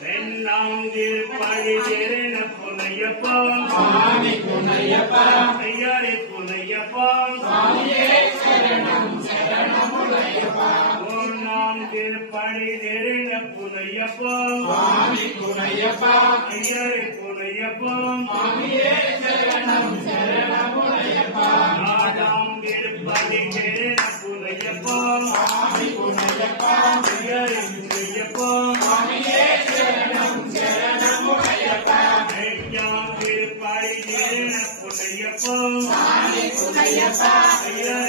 தென்னாங்கீர் பழிதேரன புனையப்பா சுவாமி புனையப்பா ஐயரே புனையப்பா சுவாமியே சரணம் சரணமுனையப்பா ஓநாங்கீர் பழிதேரன புனையப்பா சுவாமி புனையப்பா ஐயரே புனையப்பா சுவாமியே சரணம் சரணமுனையப்பா நாதாங்கீர் பழிதேரன புனையப்பா சுவாமி புனையப்பா ஐயரே புனையப்பா சுவாமியே சரணம் சரணமுனையப்பா ஐயாங்கீர் பழிதேரன புனையப்பா சுவாமி புனையப்பா ஐயரே